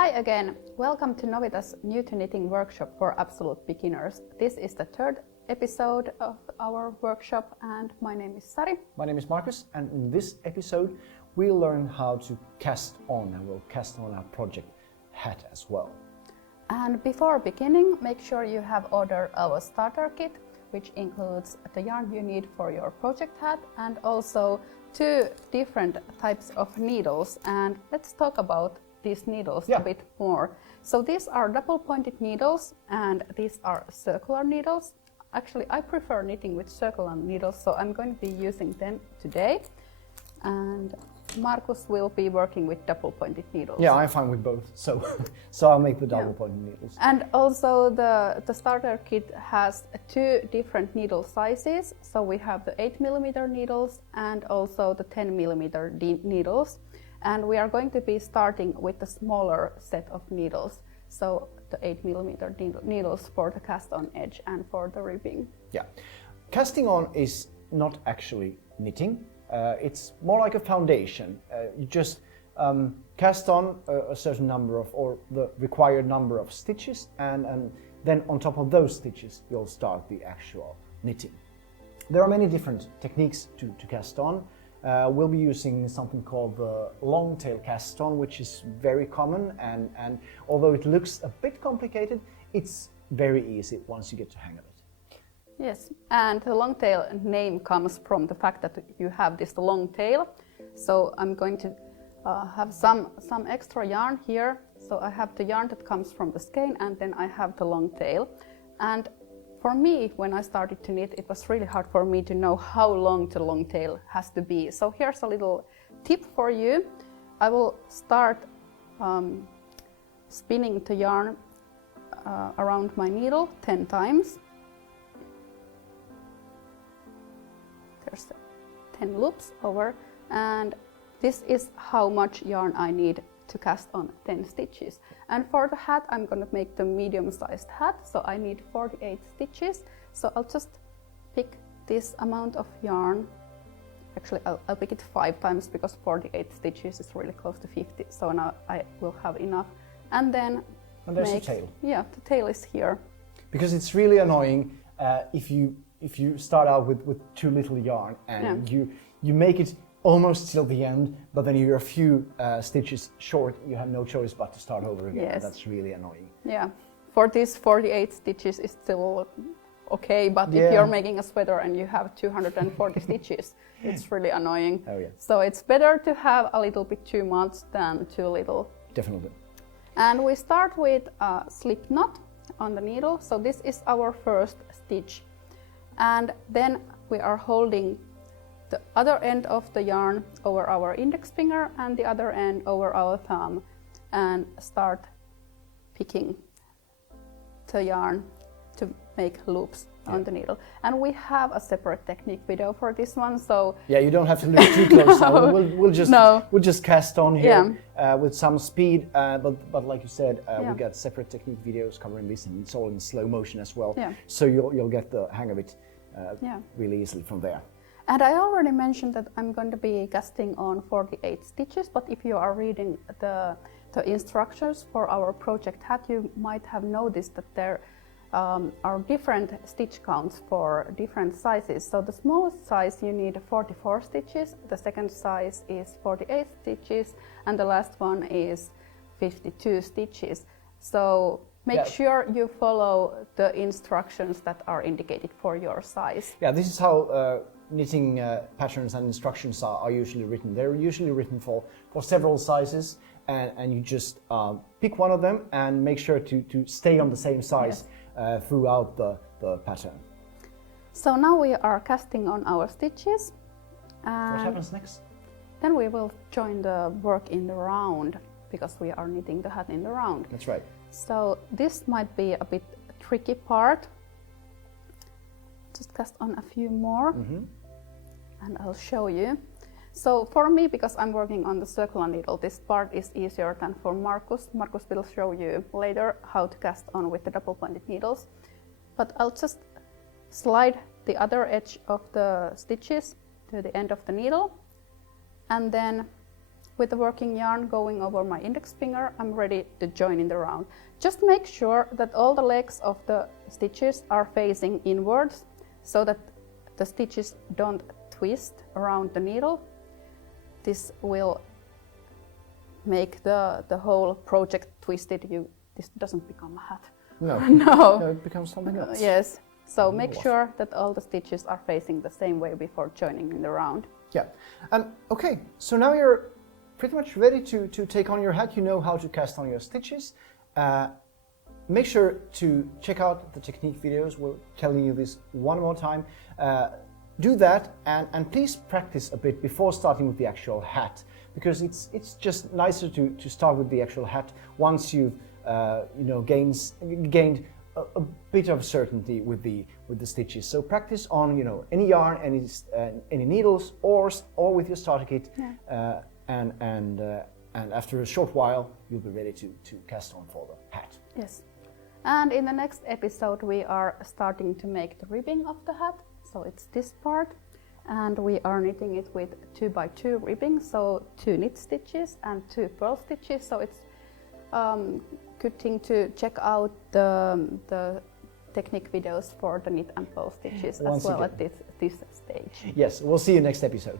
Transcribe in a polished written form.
Hi again, welcome to Novita's New to Knitting workshop for absolute beginners. This is the third episode of our workshop and my name is Sari. My name is Marcus, and in this episode we'll learn how to cast on, and we'll cast on our project hat as well. And before beginning, make sure you have ordered our starter kit, which includes the yarn you need for your project hat and also 2 different types of needles. And let's talk about these needles a bit more. So these are double pointed needles and these are circular needles. Actually, I prefer knitting with circular needles, so I'm going to be using them today. And Marcus will be working with double pointed needles. Yeah, I'm fine with both, so I'll make the double pointed needles. And also the starter kit has 2 different needle sizes. So we have the 8mm needles and also the 10mm needles. And we are going to be starting with the smaller set of needles. So the 8mm needles for the cast on edge and for the ribbing. Yeah, casting on is not actually knitting. It's more like a foundation. You just cast on a certain number of, or the required number of stitches, and then on top of those stitches you'll start the actual knitting. There are many different techniques to cast on. We'll be using something called the long tail cast on, which is very common, and although it looks a bit complicated, it's very easy once you get the hang of it. Yes, and the long tail name comes from the fact that you have this long tail. So I'm going to have some extra yarn here. So I have the yarn that comes from the skein, and then I have the long tail. And for me, when I started to knit, it was really hard for me to know how long the long tail has to be. So here's a little tip for you. I will start spinning the yarn around my needle 10 times. There's 10 loops over, and this is how much yarn I need to cast on 10 stitches. And for the hat, I'm going to make the medium-sized hat, so I need 48 stitches. So I'll just pick this amount of yarn. Actually, I'll pick it 5 times because 48 stitches is really close to 50. So now I will have enough. And then there's the tail. Yeah, the tail is here. Because it's really annoying if you start out with too little yarn and you make it almost till the end, but then you're a few stitches short, you have no choice but to start over again. Yes. That's really annoying. Yeah, for these 48 stitches is still okay, but if you're making a sweater and you have 240 stitches, it's really annoying. Oh yeah. So it's better to have a little bit too much than too little. Definitely. And we start with a slip knot on the needle. So this is our first stitch. And then we are holding the other end of the yarn over our index finger and the other end over our thumb, and start picking the yarn to make loops on the needle. And we have a separate technique video for this one, so yeah, you don't have to look too close. We'll just cast on here with some speed, but like you said, we got separate technique videos covering this, and it's all in slow motion as well. So you'll get the hang of it really easily from there. And I already mentioned that I'm going to be casting on 48 stitches, but if you are reading the instructions for our project hat, you might have noticed that there are different stitch counts for different sizes. So the smallest size you need 44 stitches, the second size is 48 stitches, and the last one is 52 stitches. So make sure you follow the instructions that are indicated for your size. Yeah, this is how knitting patterns and instructions are usually written. They're usually written for several sizes, and you just pick one of them and make sure to stay on the same size throughout the pattern. So now we are casting on our stitches. What happens next? Then we will join the work in the round, because we are knitting the hat in the round. That's right. So this might be a bit tricky part. Just cast on a few more. And I'll show you. So for me, because I'm working on the circular needle, this part is easier than for Marcus. Marcus will show you later how to cast on with the double pointed needles. But I'll just slide the other edge of the stitches to the end of the needle, and then with the working yarn going over my index finger, I'm ready to join in the round. Just make sure that all the legs of the stitches are facing inwards so that the stitches don't twist around the needle. This will make the whole project twisted. This doesn't become a hat. No. No. No, it becomes something else. Yes. So make sure that all the stitches are facing the same way before joining in the round. Yeah. Okay, so now you're pretty much ready to take on your hat. You know how to cast on your stitches. Make sure to check out the technique videos. We're telling you this one more time. Do that and please practice a bit before starting with the actual hat, because it's just nicer to start with the actual hat once you've gained a bit of certainty with the stitches. So practice on any yarn, any needles, or with your starter kit, and after a short while you'll be ready to cast on for the hat. Yes. And in the next episode we are starting to make the ribbing of the hat. So it's this part, and we are knitting it with 2x2 ribbing, so 2 knit stitches and 2 purl stitches. So it's good thing to check out the technique videos for the knit and purl stitches as well at this stage. Yes, we'll see you next episode.